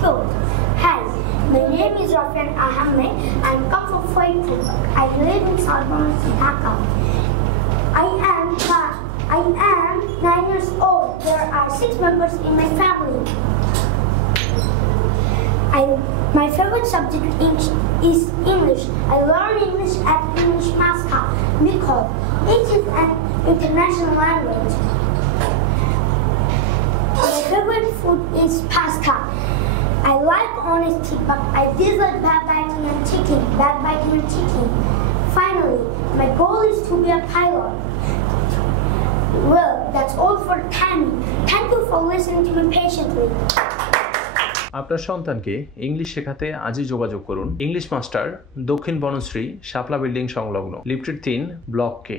skilled. Hi, my name is Rafian Ahmed. I'm come from Fairfield. I live in South Bronx, Dhaka. I am 9 years old. There are 6 members in my family. My favorite subject is English. I learn English at English Mascot because it is an international language. My favorite food is pasta. I like honesty, but I dislike backbiting and cheating. Finally, my goal is to be a pilot. Well, that's all for Tammy. Thank you for listening to me patiently. আপনার সন্তানকে English শেখাতে আজই যোগাযোগ করুন English master, দক্ষিণ বনশ্রী, শাপলা building সংলগ্ন, lifted 3, block কে।